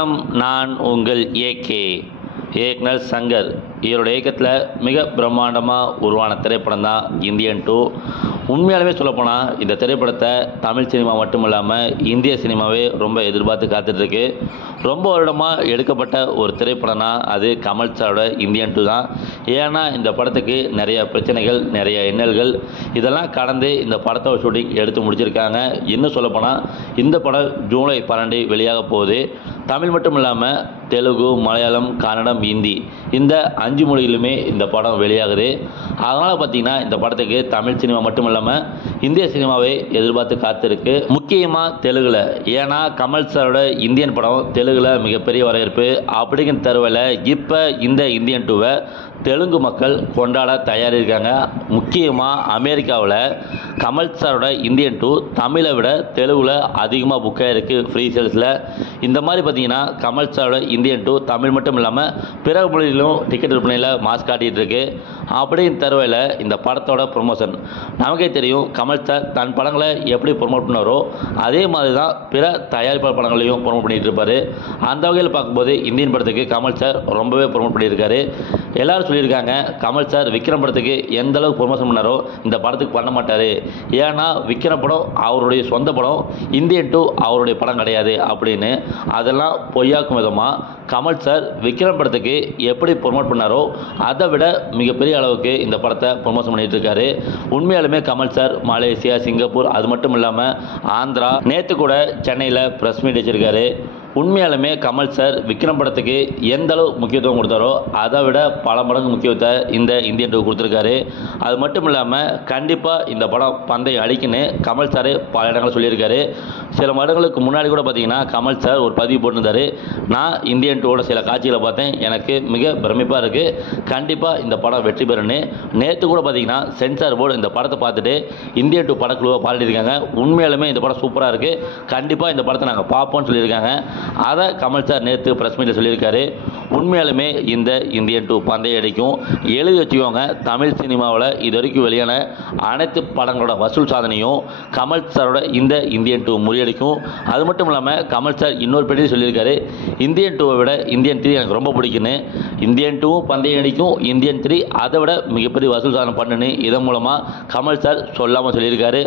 வணக்கம். நான் உங்கள் ஏகே இயக்குனர் சங்கர். இவருடைய இயக்கத்தில் மிக பிரம்மாண்டமாக உருவான திரைப்படம் தான் இந்தியன் 2. உண்மையாலுமே சொல்லப்போனால் இந்த திரைப்படத்தை தமிழ் சினிமா மட்டும் இல்லாமல் இந்திய சினிமாவே ரொம்ப எதிர்பார்த்து காத்துட்ருக்கு. ரொம்ப வருடமாக எடுக்கப்பட்ட ஒரு திரைப்படம்னா அது கமல் சாரோட இந்தியன் 2 தான். ஏன்னா இந்த படத்துக்கு நிறைய பிரச்சனைகள், நிறைய இன்னல்கள் இதெல்லாம் கடந்து இந்த படத்தை ஷூட்டிங் எடுத்து முடிச்சிருக்காங்க. இன்னும் சொல்லப்போனால் இந்த படம் ஜூலை 12 வெளியாக போகுது. தமிழ் மட்டும் இல்லாமல் தெலுங்கு, மலையாளம், கன்னடம், ஹிந்தி இந்த 5 மொழிகளுமே இந்த படம் வெளியாகுது. அதனால் பார்த்திங்கன்னா இந்த படத்துக்கு தமிழ் சினிமா மட்டும் இல்லாமல் இந்திய சினிமாவை எதிர்பார்த்து காத்திருக்கு. முக்கியமாக தெலுங்கில். ஏன்னா கமல் சாரோட இந்தியன் படம் தெலுங்கில் மிகப்பெரிய வரவேற்பு. அப்படிங்கிற தருவில் இப்போ இந்த இந்தியன் 2வை தெலுங்கு மக்கள் கொண்டாட தயாரிருக்காங்க. முக்கியமாக அமெரிக்காவில் கமல் சாரோட இந்தியன் 2 தமிழை விட தெலுங்கில் அதிகமாக புக்காக இருக்குது ஃப்ரீ சேல்ஸில். இந்த மாதிரி பார்த்தீங்கன்னா கமல் சாரோட இந்தியன் 2 தமிழ் மட்டும் இல்லாமல் பிற மொழியிலும் டிக்கெட் விற்பனையில் மாஸ் காட்டிகிட்டு இருக்கு. அப்படின்னு தருவையில் இந்த படத்தோட ப்ரொமோஷன் நமக்கே தெரியும். கமல் சார் தன் படங்களை எப்படி ப்ரொமோட் பண்ணாரோ அதே மாதிரி தான் பிற தயாரிப்பாளர் படங்களையும் ப்ரொமோட் பண்ணிகிட்டு இருப்பார். அந்த வகையில் பார்க்கும்போது இந்தியன் படத்துக்கு கமல் சார் ரொம்பவே ப்ரொமோட் பண்ணியிருக்காரு. எல்லாரும் சொல்லியிருக்காங்க கமல் சார் விக்ரம் படத்துக்கு எந்த அளவுக்கு ப்ரொமோஷன் பண்ணாரோ இந்த படத்துக்கு பண்ண மாட்டார். ஏன்னா விக்ரம் படம் அவருடைய சொந்த படம், இந்தியன் 2 அவருடைய படம் கிடையாது அப்படின்னு. அதெல்லாம் பொய்யாக்கும் விதமாக கமல் சார் விக்ரம் படத்துக்கு எப்படி ப்ரொமோட் பண்ணாரோ அதை விட மிகப்பெரிய அளவுக்கு இந்த படத்தை ப்ரொமோஷன் பண்ணிட்டு இருக்காரு. உண்மையாலுமே கமல் சார் மலேசியா, சிங்கப்பூர், அது மட்டும் இல்லாமல் ஆந்திரா, நேற்று கூட சென்னையில் ப்ரெஸ் மீட் வச்சிருக்காரு. உண்மையாலுமே கமல் சார் விக்ரம் படத்துக்கு எந்த அளவு முக்கியத்துவம் கொடுத்தாரோ அதை விட பல மடங்கு முக்கியத்துவத்தை இந்த இந்தியன் 2 கொடுத்துருக்காரு. அது மட்டும் இல்லாமல் கண்டிப்பாக இந்த படம் பந்தை அழிக்குன்னு கமல் சார் பல இடங்கள் சொல்லியிருக்காரு. சில வருடங்களுக்கு முன்னாடி கூட பார்த்தீங்கன்னா கமல் சார் ஒரு பதிவு போட்டிருந்தார். நான் இந்தியன் 2வோட சில காட்சிகளை பார்த்தேன், எனக்கு மிக பிரமிப்பாக இருக்குது, கண்டிப்பாக இந்த படம் வெற்றி பெறுன்னு. நேற்று கூட பார்த்தீங்கன்னா சென்சார் போர்டு இந்த படத்தை பார்த்துட்டு இந்தியன் 2 படக்குழுவை பாராட்டியிருக்காங்க. உண்மையாலுமே இந்த படம் சூப்பராக இருக்குது, கண்டிப்பாக இந்த படத்தை நாங்கள் பார்ப்போம்னு சொல்லியிருக்காங்க. அதை கமல் சார் நேற்று பிரஸ் மீட்டில் சொல்லியிருக்காரு. உண்மையாலுமே இந்த இந்தியன் 2 பந்தயம் அடிக்கும். எழுதி வச்சுக்கோங்க, தமிழ் சினிமாவில் இது வரைக்கும் வெளியான அனைத்து படங்களோட வசூல் சாதனையும் கமல் சாரோட இந்த இந்தியன் 2 முறியடிக்கும். அது மட்டும் இல்லாமல் கமல் சார் இன்னொரு பேட்டி சொல்லியிருக்காரு, இந்தியன் 2வை விட இந்தியன் 3 எனக்கு ரொம்ப பிடிக்குன்னு. இந்தியன் 2 பந்தயம் அடிக்கும், இந்தியன் 3 அதை விட மிகப்பெரிய வசூல் சாதனை பண்ணுன்னு இதன் மூலமாக கமல் சார் சொல்லாமல் சொல்லியிருக்காரு.